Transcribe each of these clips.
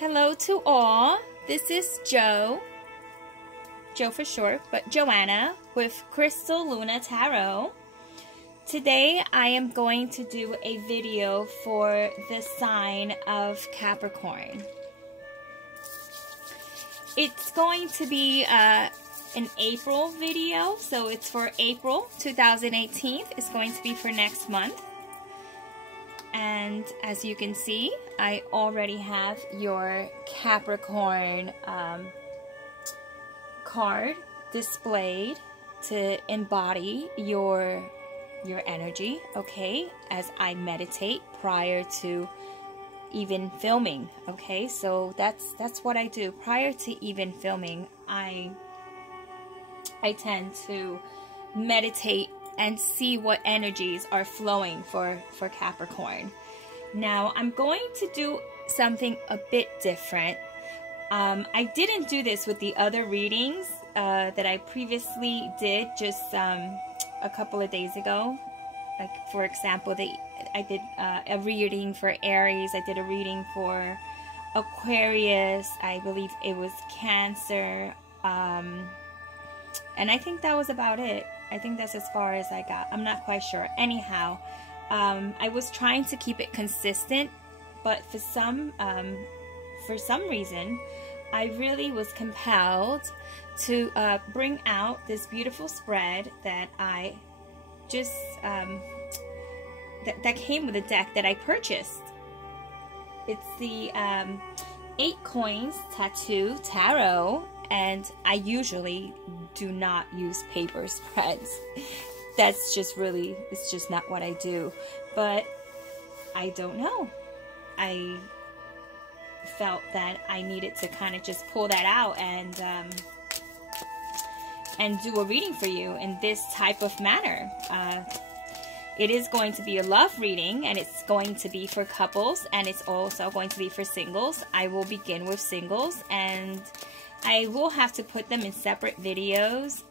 Hello to all. This is Jo for short, but Joanna with Crystal Luna Tarot. Today I am going to do a video for the sign of Capricorn. It's going to be an April video, so it's for April 2018. It's going to be for next month. And as you can see, I already have your Capricorn card displayed to embody your energy, okay, as I meditate prior to even filming, okay? So that's what I do. Prior to even filming, I tend to meditate and see what energies are flowing for Capricorn. Now, I'm going to do something a bit different. I didn't do this with the other readings that I previously did just a couple of days ago. Like, for example, I did a reading for Aries. I did a reading for Aquarius. I believe it was Cancer. And I think that was about it. I think that's as far as I got. I'm not quite sure. Anyhow, I was trying to keep it consistent, but for some reason, I really was compelled to bring out this beautiful spread that I just that came with a deck that I purchased. It's the 8 Coins Tattoo Tarot. And I usually do not use paper spreads. That's just really, it's just not what I do. But I don't know. I felt that I needed to kind of just pull that out and do a reading for you in this type of manner. It is going to be a love reading, and it's going to be for couples, and it's also going to be for singles. I will begin with singles, and I will have to put them in separate videos,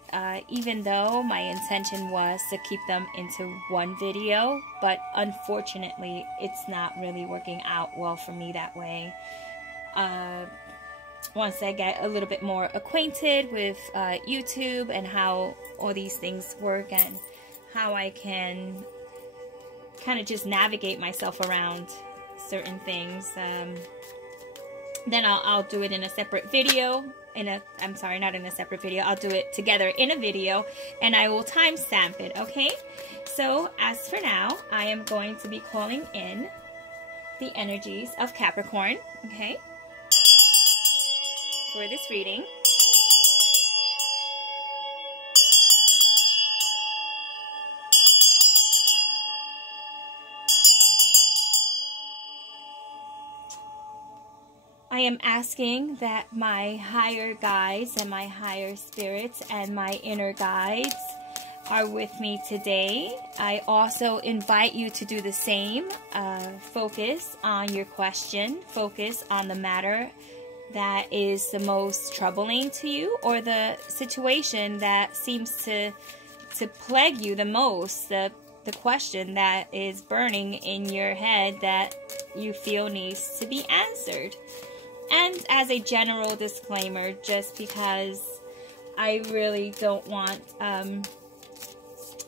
even though my intention was to keep them into one video, but unfortunately it's not really working out well for me that way. Once I get a little bit more acquainted with YouTube and how all these things work and how I can kind of just navigate myself around certain things, then I'll do it in a separate video. I'm sorry, not in a separate video. I'll do it together in a video, and I will timestamp it, okay? So, as for now, I am going to be calling in the energies of Capricorn, okay? For this reading. I am asking that my higher guides and my higher spirits and my inner guides are with me today. I also invite you to do the same. Focus on your question. Focus on the matter that is the most troubling to you, or the situation that seems to plague you the most. The question that is burning in your head that you feel needs to be answered. And as a general disclaimer, just because I really don't want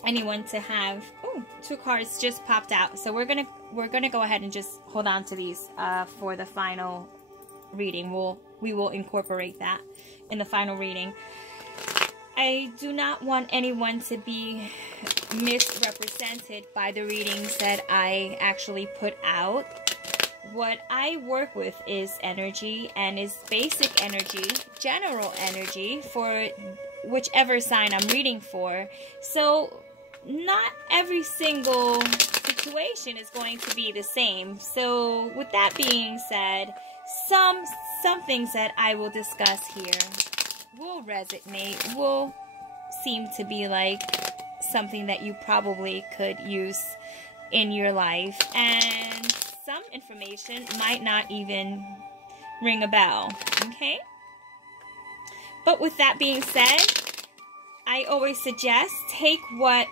anyone to have... Oh, 2 cards just popped out. So we're gonna go ahead and just hold on to these for the final reading. We will incorporate that in the final reading. I do not want anyone to be misrepresented by the readings that I actually put out. What I work with is energy, and is basic energy, general energy for whichever sign I'm reading for. So not every single situation is going to be the same. So with that being said, some things that I will discuss here will resonate, will seem to be like something that you probably could use in your life, and some information might not even ring a bell, okay? But with that being said, I always suggest take what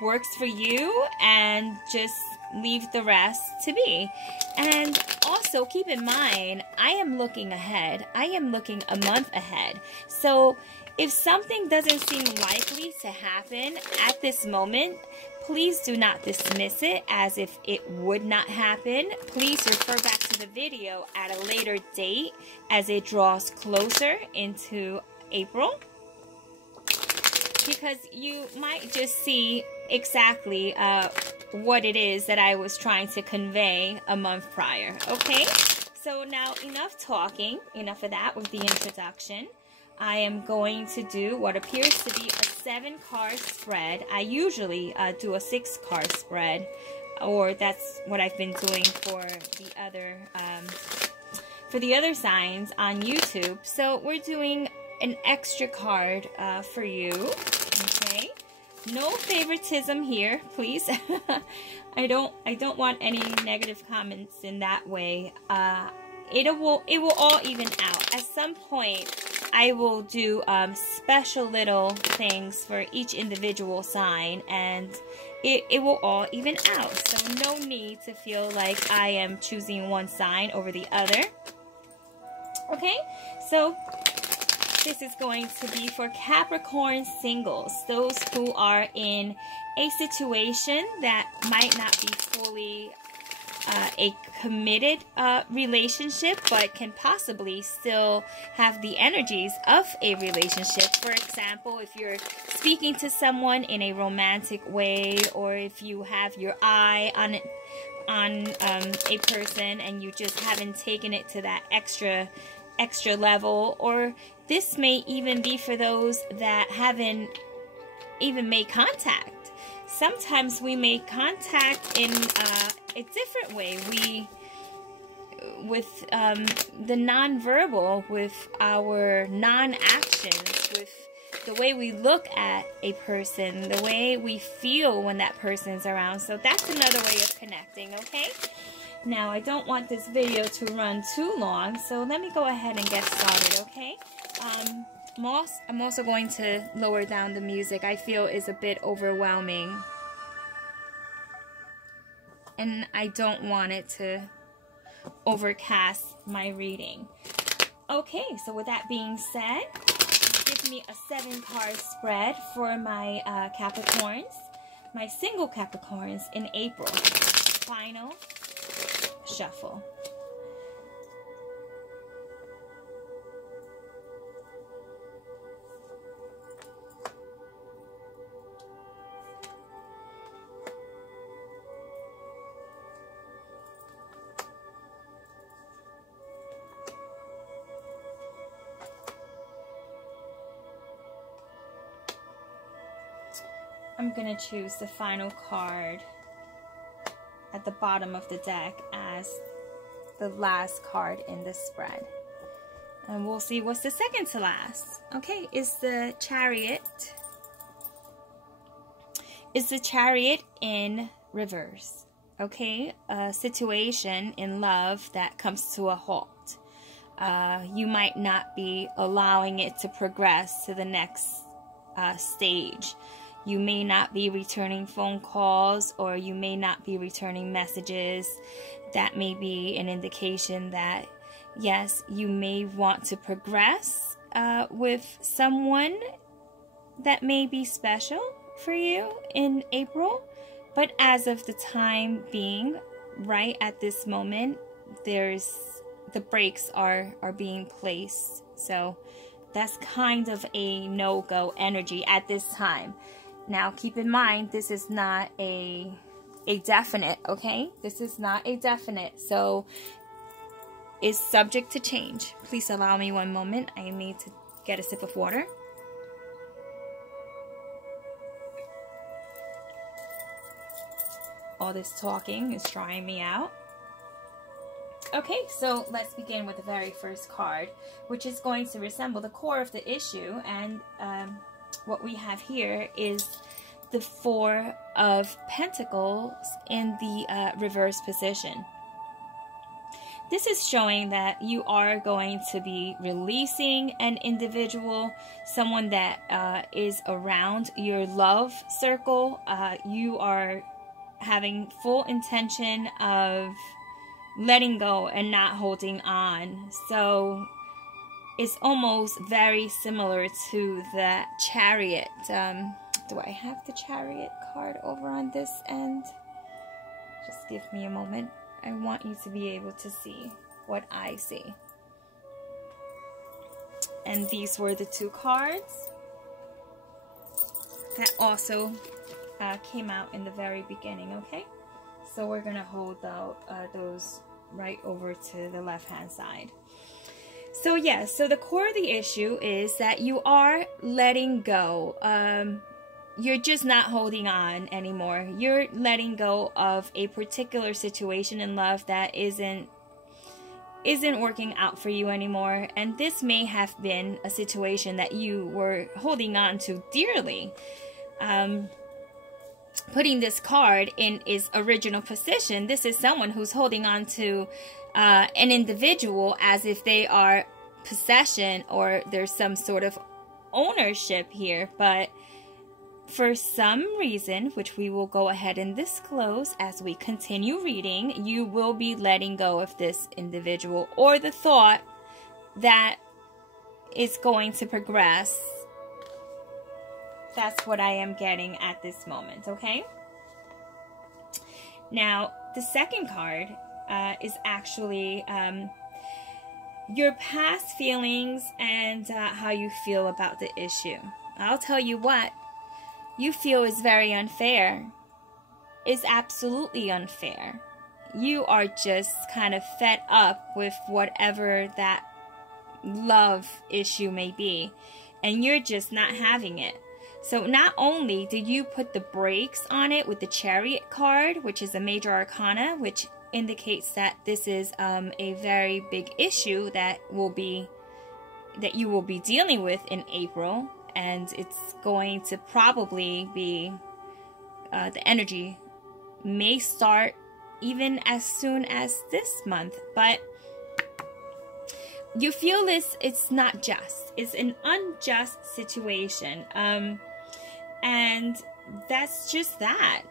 works for you and just leave the rest to be. And also keep in mind, I am looking ahead. I am looking a month ahead. So if something doesn't seem likely to happen at this moment, please do not dismiss it as if it would not happen. Please refer back to the video at a later date as it draws closer into April, because you might just see exactly what it is that I was trying to convey a month prior. Okay, so now enough talking, enough of that with the introduction. I am going to do what appears to be a 7-card spread. I usually do a 6-card spread, or that's what I've been doing for the other signs on YouTube. So we're doing an extra card for you. Okay, no favoritism here, please. I don't want any negative comments in that way. It will all even out at some point. I will do special little things for each individual sign, and it will all even out. So no need to feel like I am choosing one sign over the other. Okay, so this is going to be for Capricorn singles, those who are in a situation that might not be fully a committed relationship, but can possibly still have the energies of a relationship. For example, if you're speaking to someone in a romantic way, or if you have your eye on a person and you just haven't taken it to that extra level, or this may even be for those that haven't even made contact. Sometimes we make contact in a different way. With the nonverbal, with our non-actions, with the way we look at a person, the way we feel when that person's around. So that's another way of connecting, okay? Now, I don't want this video to run too long, so let me go ahead and get started, okay? I'm also going to lower down the music. I feel is a bit overwhelming, and I don't want it to overcast my reading. Okay, so with that being said, give me a 7-card spread for my Capricorns, my single Capricorns in April. Final shuffle. I'm going to choose the final card at the bottom of the deck as the last card in the spread. And we'll see what's the second to last. Okay, is the Chariot. Is the Chariot in reverse. Okay, a situation in love that comes to a halt. You might not be allowing it to progress to the next stage. You may not be returning phone calls, or you may not be returning messages. That may be an indication that, yes, you may want to progress with someone that may be special for you in April. But as of the time being, right at this moment, the brakes are being placed. So that's kind of a no-go energy at this time. Now, keep in mind, this is not a definite, okay? This is not a definite, so it's subject to change. Please allow me one moment. I need to get a sip of water. All this talking is drying me out. Okay, so let's begin with the very first card, which is going to resemble the core of the issue, and what we have here is the 4 of Pentacles in the reverse position. This is showing that you are going to be releasing an individual, someone that is around your love circle. You are having full intention of letting go and not holding on. So it's almost very similar to the Chariot. Do I have the Chariot card over on this end? Just give me a moment. I want you to be able to see what I see. And these were the two cards that also came out in the very beginning, okay? So we're going to hold out those right over to the left-hand side. So yeah, so the core of the issue is that you are letting go. You're just not holding on anymore. You're letting go of a particular situation in love that isn't working out for you anymore. And this may have been a situation that you were holding on to dearly. Putting this card in its original position, this is someone who's holding on to an individual as if they are possession or there's some sort of ownership here. But for some reason, which we will go ahead and disclose as we continue reading, you will be letting go of this individual or the thought that is going to progress. That's what I am getting at this moment, okay? Now, the second card is actually your past feelings and how you feel about the issue. I'll tell you what you feel is very unfair. It's absolutely unfair. You are just kind of fed up with whatever that love issue may be, and you're just not having it. So not only did you put the brakes on it with the Chariot card, which is a major arcana, which indicates that this is a very big issue that you will be dealing with in April, and it's going to probably be the energy may start even as soon as this month, but you feel it's not just. It's an unjust situation. And that's just that.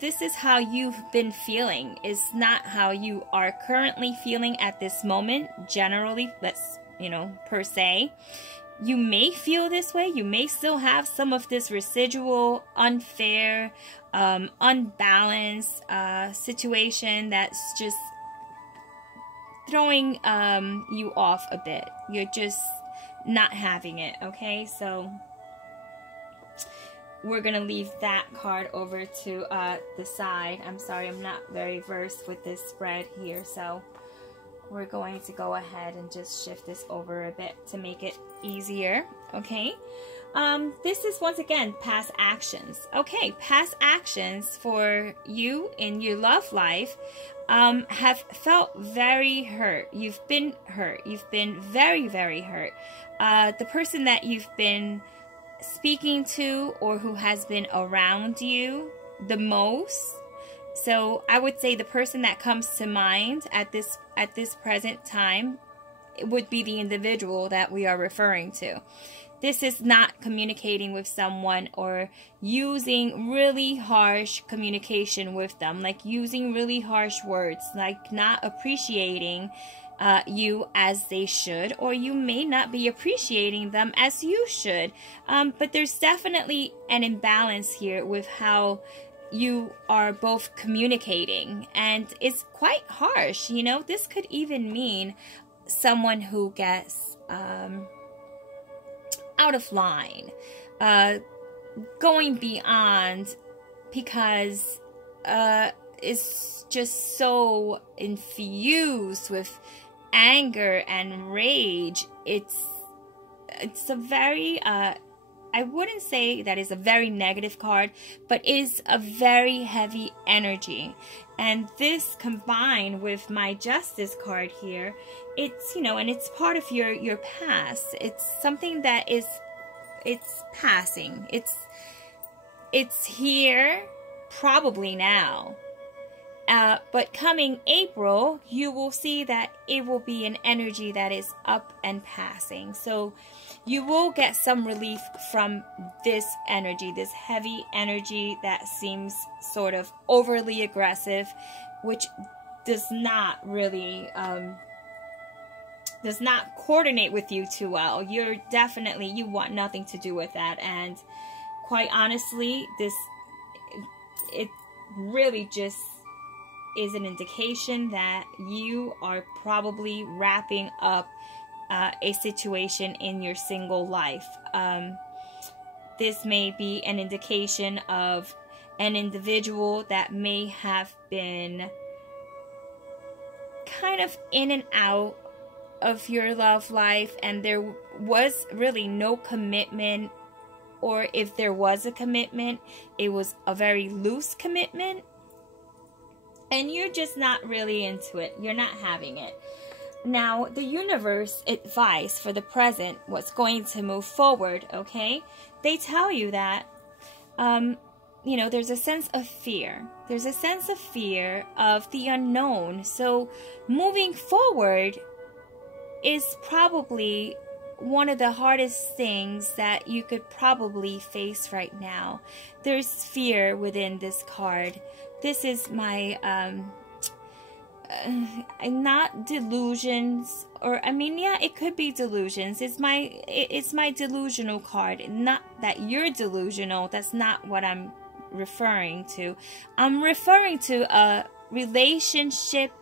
This is how you've been feeling. It's not how you are currently feeling at this moment, generally, per se. You may feel this way. You may still have some of this residual, unfair, unbalanced situation that's just throwing you off a bit. You're just not having it, okay? So we're going to leave that card over to the side. I'm sorry, I'm not very versed with this spread here, so we're going to go ahead and just shift this over a bit to make it easier, okay? This is, once again, past actions. Okay, past actions for you in your love life have felt very hurt. You've been hurt. You've been very, very hurt. The person that you've been speaking to or who has been around you the most. So I would say the person that comes to mind at this present time would be the individual that we are referring to. This is not communicating with someone or using really harsh communication with them, like using really harsh words, like not appreciating you as they should, or you may not be appreciating them as you should. But there's definitely an imbalance here with how you are both communicating, and it's quite harsh. You know, this could even mean someone who gets out of line, going beyond, because it's just so infused with anger and rage. It's a very I wouldn't say that is a very negative card, but is a very heavy energy. And this combined with my Justice card here, it's, you know, and it's part of your past. It's something that is, it's passing. It's here probably now. But coming April, you will see that it will be an energy that is up and passing. So you will get some relief from this energy, this heavy energy that seems sort of overly aggressive, which does not really, does not coordinate with you too well. You want nothing to do with that. And quite honestly, it really just is an indication that you are probably wrapping up a situation in your single life. This may be an indication of an individual that may have been kind of in and out of your love life, and there was really no commitment, or if there was a commitment, it was a very loose commitment, and you're just not really into it. You're not having it. Now, the universe advice for the present, what's going to move forward, okay? They tell you that, you know, there's a sense of fear. There's a sense of fear of the unknown. So moving forward is probably one of the hardest things that you could probably face right now. There's fear within this card. This is my, not delusions, or I mean, yeah, it could be delusions. It's my delusional card. Not that you're delusional. That's not what I'm referring to. I'm referring to a relationship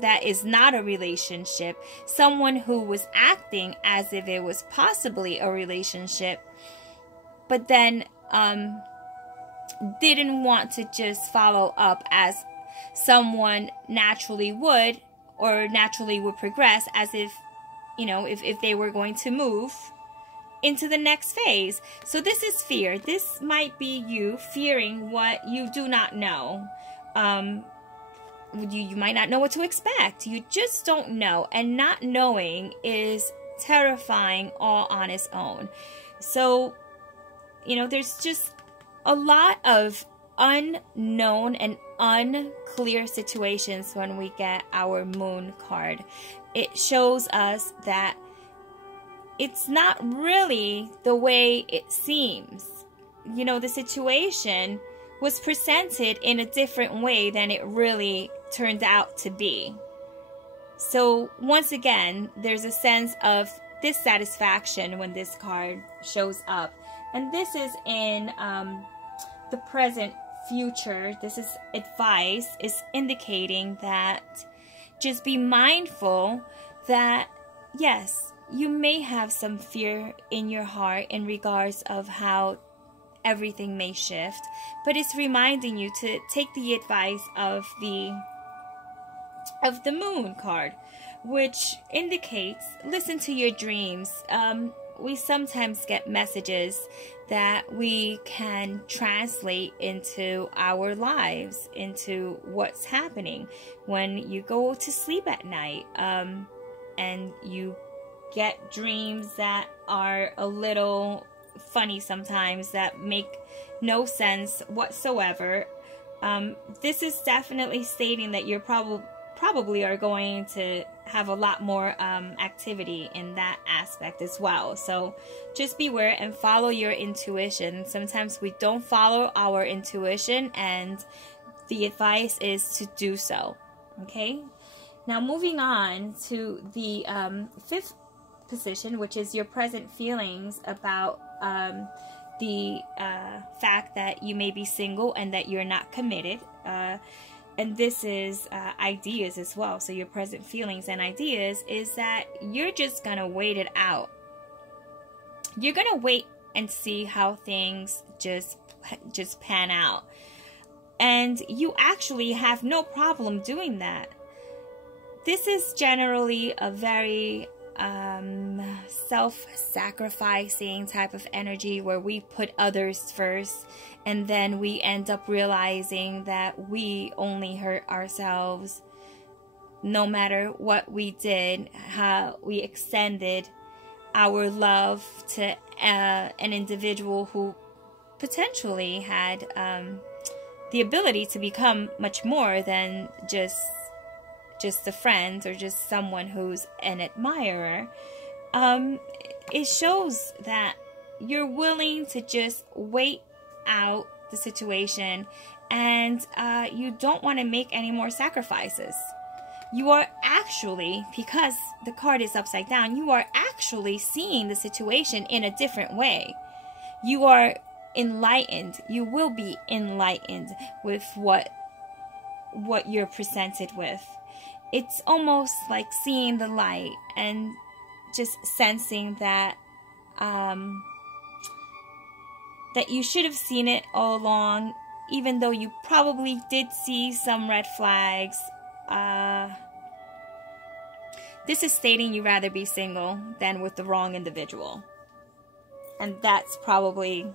that is not a relationship. Someone who was acting as if it was possibly a relationship, but then didn't want to just follow up as someone naturally would, or naturally would progress, as if, you know, if they were going to move into the next phase. So this is fear. This might be you fearing what you do not know. You might not know what to expect. You just don't know. And not knowing is terrifying all on its own. So, you know, there's just a lot of unknown and unclear situations when we get our moon card. It shows us that it's not really the way it seems. You know, the situation was presented in a different way than it really turned out to be. So once again, there's a sense of dissatisfaction when this card shows up. And this is in the present future. This is advice, is indicating that just be mindful that, yes, you may have some fear in your heart in regards of how everything may shift, but it's reminding you to take the advice of the moon card, which indicates listen to your dreams. We sometimes get messages that we can translate into our lives, into what's happening when you go to sleep at night, and you get dreams that are a little funny sometimes, that make no sense whatsoever. This is definitely stating that you're probably are going to have a lot more activity in that aspect as well. So just beware and follow your intuition. Sometimes we don't follow our intuition, and the advice is to do so. Okay, now moving on to the fifth position, which is your present feelings about the fact that you may be single and that you're not committed. And this is ideas as well. So your present feelings and ideas is that you're just going to wait it out. You're going to wait and see how things just pan out. And you actually have no problem doing that. This is generally a very self-sacrificing type of energy where we put others first, and then we end up realizing that we only hurt ourselves no matter what we did, how we extended our love to an individual who potentially had the ability to become much more than just a friend or just someone who's an admirer. It shows that you're willing to just wait out the situation, and you don't want to make any more sacrifices. You are actually, because the card is upside down, you are actually seeing the situation in a different way. You are enlightened. You will be enlightened with what you're presented with. It's almost like seeing the light and just sensing that that you should have seen it all along, even though you probably did see some red flags. This is stating you'd rather be single than with the wrong individual. And that's probably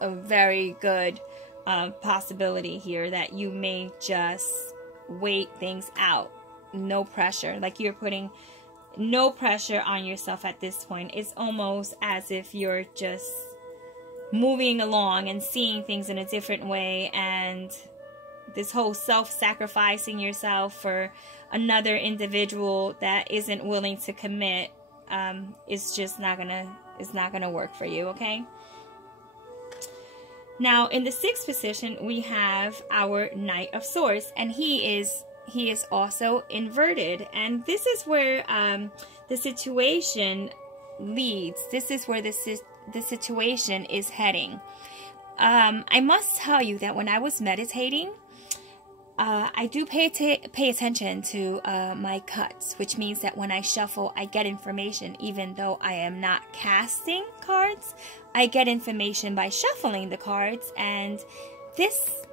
a very good possibility here, that you may just wait things out. No pressure. Like you're putting no pressure on yourself at this point. It's almost as if you're just moving along and seeing things in a different way, and this whole self-sacrificing yourself for another individual that isn't willing to commit is just not gonna work for you. Okay, now in the 6th position we have our Knight of Swords, and he is also inverted, and this is where the situation leads. This is where the situation is heading. I must tell you that when I was meditating, I do pay attention to my cuts, which means that when I shuffle, I get information. Even though I am not casting cards, I get information by shuffling the cards. And this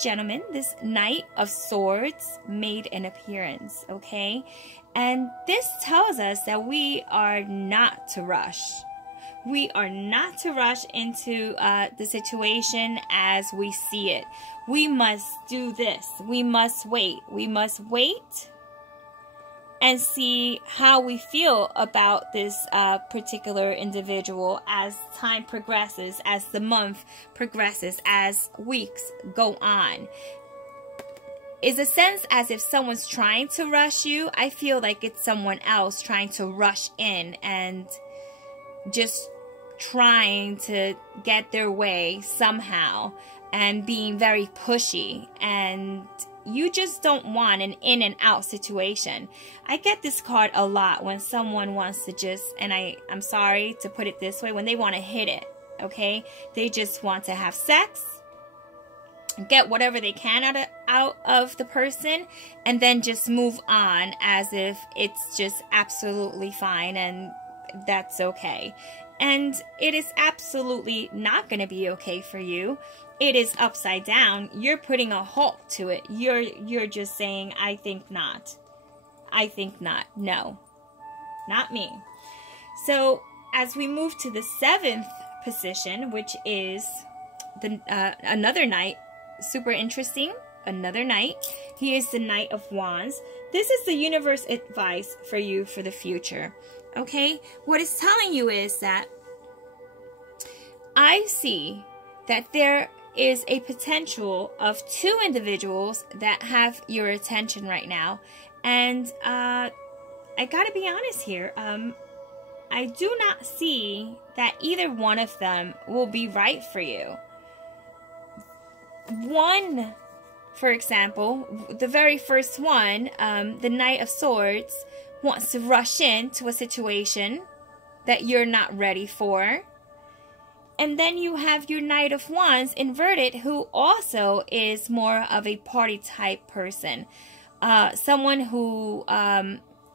gentleman, this Knight of Swords, made an appearance, okay? And this tells us that we are not to rush. We are not to rush into the situation as we see it. We must do this. We must wait. We must wait and see how we feel about this particular individual as time progresses, as the month progresses, as weeks go on. Is a sense as if someone's trying to rush you. I feel like it's someone else trying to rush in and just trying to get their way somehow and being very pushy, and you just don't want an in and out situation. I get this card a lot when someone wants to just, and I'm sorry to put it this way, when they want to hit it, okay? They just want to have sex, get whatever they can out of the person, and then just move on as if it's just absolutely fine and that's okay. And it is absolutely not going to be okay for you. It is upside down. You're putting a halt to it. You're just saying, I think not. I think not. No, not me. So as we move to the 7th position, which is the another Knight, super interesting, another Knight. He is the Knight of Wands. This is the universe advice for you for the future. Okay, what it's telling you is that I see that there is a potential of 2 individuals that have your attention right now. And I gotta be honest here. I do not see that either one of them will be right for you. One, for example, the very first one, the Knight of Swords, wants to rush into a situation that you're not ready for. And then you have your Knight of Wands inverted, who also is more of a party type person. Someone who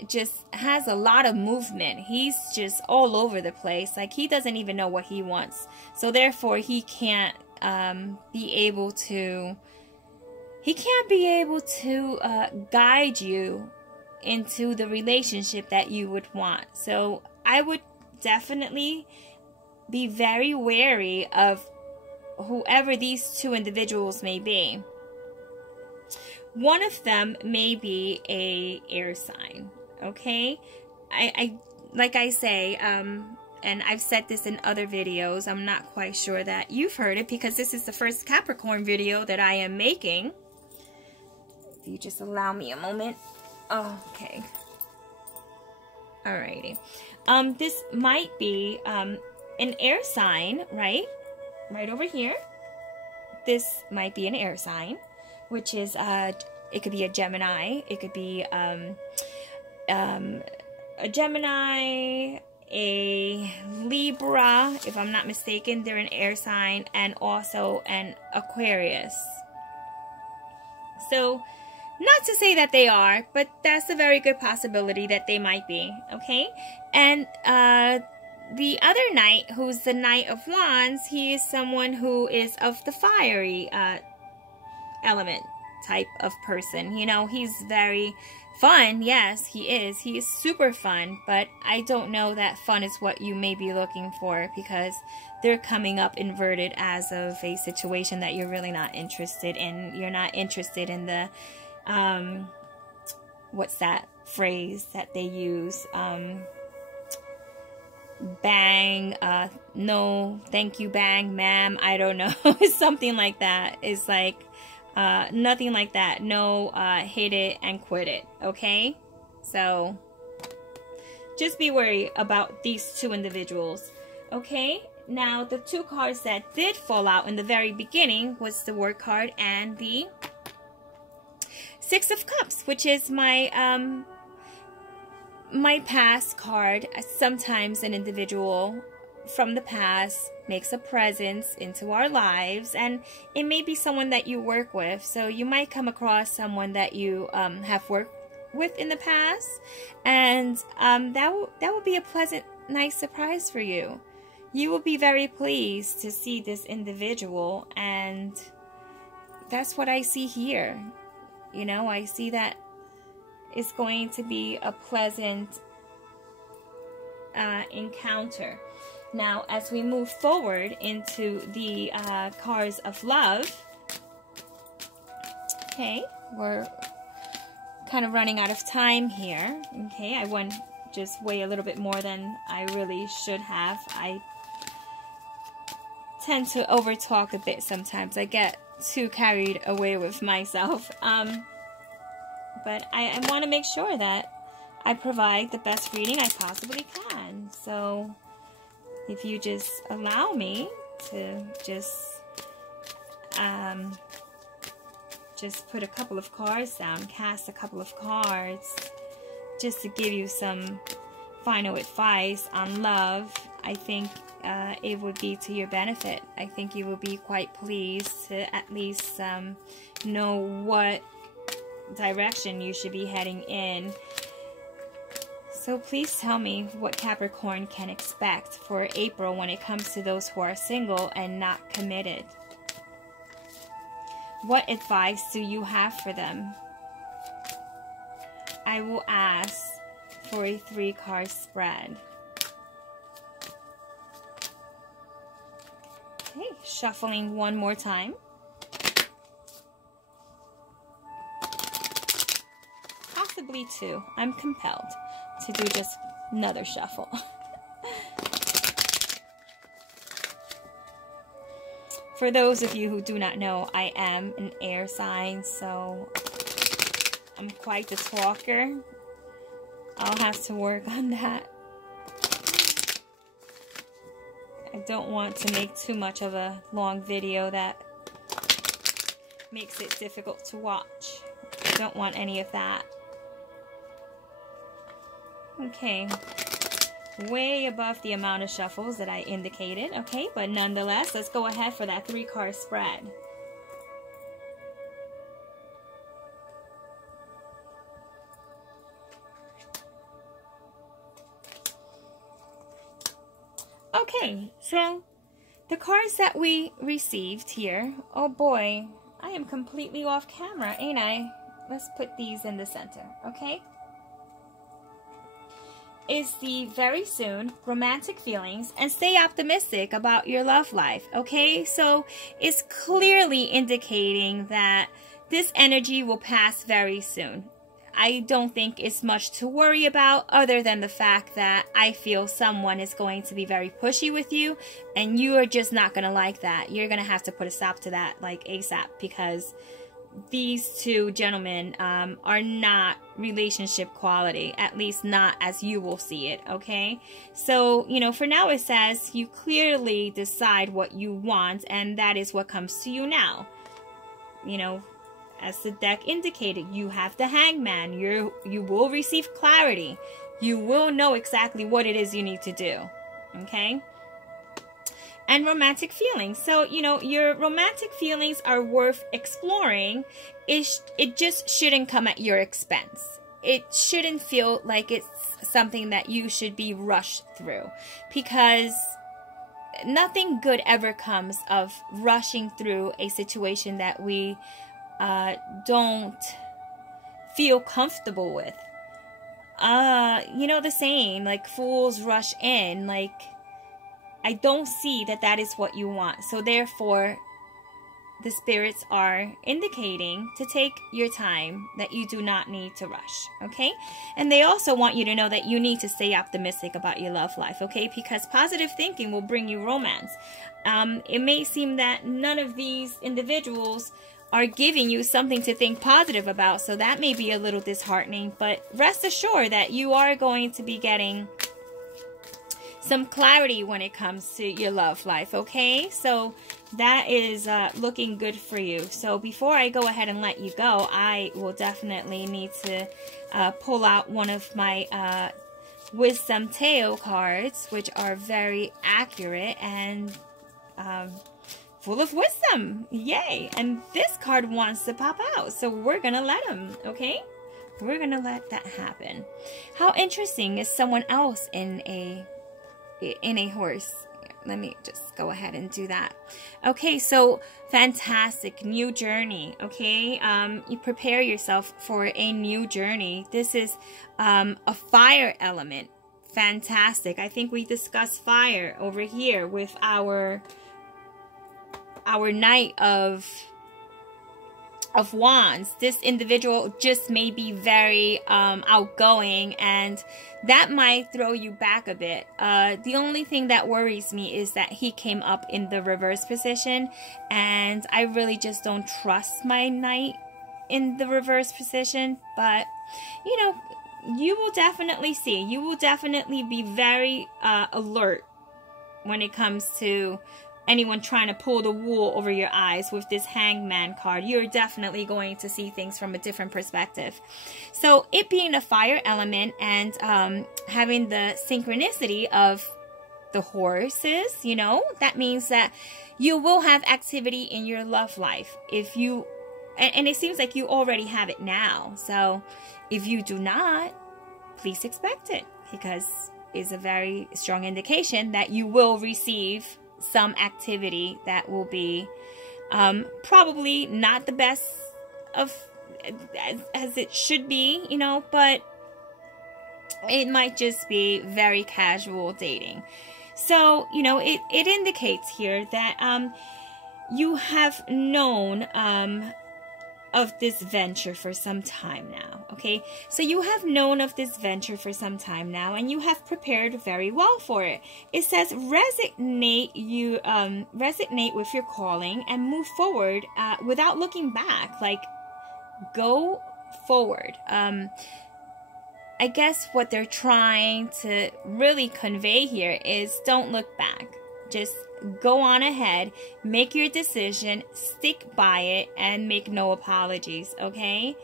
just has a lot of movement. He's just all over the place. Like, he doesn't even know what he wants. So therefore, he can't be able to guide you into the relationship that you would want. So I would definitely be very wary of whoever these 2 individuals may be. One of them may be a air sign, okay? I like I say, and I've said this in other videos. I'm not quite sure that you've heard it because this is the first Capricorn video that I am making. If you just allow me a moment. Okay. Alrighty. This might be an air sign, right? Right over here. This might be an air sign, which is it could be a Gemini. It could be a Gemini, a Libra, if I'm not mistaken. They're an air sign, and also an Aquarius. So, not to say that they are, but that's a very good possibility that they might be, okay? And the other knight, who's the Knight of Wands, he is someone who is of the fiery element type of person. You know, he's very fun. Yes, he is. He is super fun, but I don't know that fun is what you may be looking for, because they're coming up inverted as of a situation that you're really not interested in. You're not interested in the, what's that phrase that they use? Bang, no, thank you, bang, ma'am. I don't know. It's something like that. It's like, nothing like that. No, hit it and quit it. Okay? So, just be wary about these two individuals. Okay? Now, the two cards that did fall out in the very beginning was the Work card and the Six of Cups, which is my, my past card. Sometimes an individual from the past makes a presence into our lives, and it may be someone that you work with. So you might come across someone that you have worked with in the past, and that will be a pleasant, nice surprise for you. You will be very pleased to see this individual, and that's what I see here. You know, I see that it's going to be a pleasant encounter. Now, as we move forward into the cards of love, okay, we're kind of running out of time here. Okay, I went just way a little bit more than I really should have. I tend to overtalk a bit sometimes. I get too carried away with myself. But I want to make sure that I provide the best reading I possibly can. So if you just allow me to just put a couple of cards down, cast a couple of cards, just to give you some final advice on love, I think it would be to your benefit. I think you will be quite pleased to at least know what direction you should be heading in. So please tell me what Capricorn can expect for April when it comes to those who are single and not committed. What advice do you have for them? I will ask for a 3-card spread. Okay, shuffling one more time. Possibly 2. I'm compelled to do just another shuffle. For those of you who do not know, I am an air sign, so I'm quite the talker. I'll have to work on that. I don't want to make too much of a long video that makes it difficult to watch. I don't want any of that. Okay, way above the amount of shuffles that I indicated, okay, but nonetheless, let's go ahead for that 3-card spread. Okay, so the cards that we received here, oh boy, I am completely off camera, ain't I? Let's put these in the center, okay? Is the very soon, romantic feelings, and stay optimistic about your love life, okay? So it's clearly indicating that this energy will pass very soon. I don't think it's much to worry about, other than the fact that I feel someone is going to be very pushy with you, and you are just not going to like that. You're going to have to put a stop to that, like ASAP, because these two gentlemen are not relationship quality, at least not as you will see it, okay? So, you know, for now it says you clearly decide what you want, and that is what comes to you now. You know, as the deck indicated, you have the Hangman. You will receive clarity. You will know exactly what it is you need to do, okay? And romantic feelings. So, you know, your romantic feelings are worth exploring. It just shouldn't come at your expense. It shouldn't feel like it's something that you should be rushed through, because nothing good ever comes of rushing through a situation that we don't feel comfortable with. You know the saying, like, fools rush in. Like, I don't see that that is what you want. So therefore, the spirits are indicating to take your time, that you do not need to rush, okay? And they also want you to know that you need to stay optimistic about your love life, okay? Because positive thinking will bring you romance. It may seem that none of these individuals are giving you something to think positive about, so that may be a little disheartening, but rest assured that you are going to be getting some clarity when it comes to your love life, okay? So that is looking good for you. So before I go ahead and let you go, I will definitely need to pull out one of my Wisdom Tarot cards, which are very accurate and full of wisdom. Yay! And this card wants to pop out, so we're gonna let him, okay? We're gonna let that happen. How interesting is someone else in a horse? Let me just go ahead and do that. Okay, so fantastic new journey, okay? You prepare yourself for a new journey. This is a fire element. Fantastic. I think we discussed fire over here with our Knight of Wands. This individual just may be very outgoing, and that might throw you back a bit. The only thing that worries me is that he came up in the reverse position, and I really just don't trust my Knight in the reverse position. But, you know, you will definitely see. You will definitely be very alert when it comes to anyone trying to pull the wool over your eyes with this Hangman card. You're definitely going to see things from a different perspective. So it being a fire element and having the synchronicity of the horses, you know, that means that you will have activity in your love life. If you, and it seems like you already have it now. So if you do not, please expect it, because it's a very strong indication that you will receive some activity that will be probably not the best of as it should be, you know, but it might just be very casual dating. So, you know, it indicates here that you have known of this venture for some time now, okay? So you have known of this venture for some time now, and you have prepared very well for it. It says resonate with your calling and move forward without looking back. Like, go forward. I guess what they're trying to really convey here is don't look back. Just go on ahead, make your decision, stick by it, and make no apologies, okay?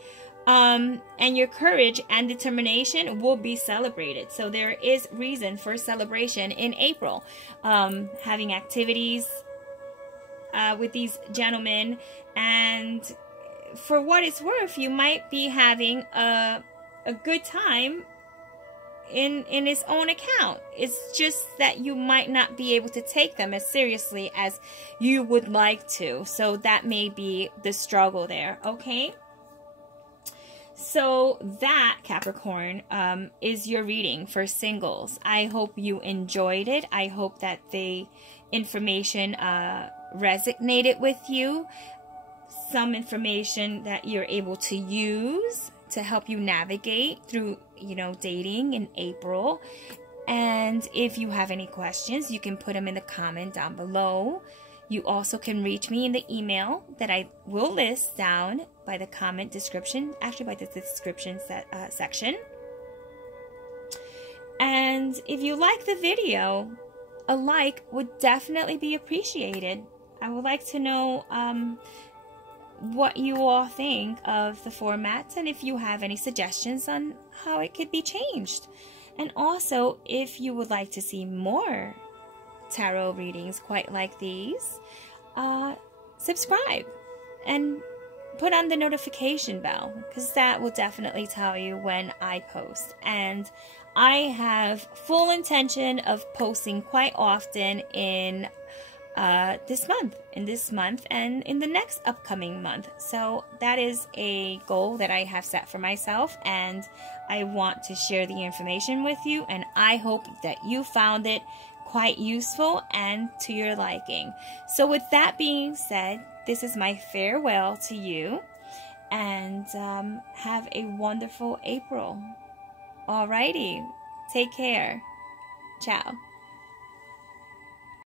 And your courage and determination will be celebrated. So there is reason for celebration in April. Having activities with these gentlemen, and for what it's worth, you might be having a good time in its own account. It's just that you might not be able to take them as seriously as you would like to. So that may be the struggle there, okay? So that, Capricorn, is your reading for singles. I hope you enjoyed it. I hope that the information resonated with you. Some information that you're able to use to help you navigate through, dating in April. And if you have any questions, you can put them in the comment down below. You also can reach me in the email that I will list down by the comment description, actually by the description section. And if you like the video, a like would definitely be appreciated. I would like to know what you all think of the formats and if you have any suggestions on how it could be changed. And also, if you would like to see more tarot readings quite like these, subscribe and put on the notification bell, because that will definitely tell you when I post. And I have full intention of posting quite often in this month and in the next upcoming month. So that is a goal that I have set for myself, and I want to share the information with you, and I hope that you found it quite useful and to your liking. So with that being said, this is my farewell to you, and have a wonderful April. Alrighty, take care. Ciao.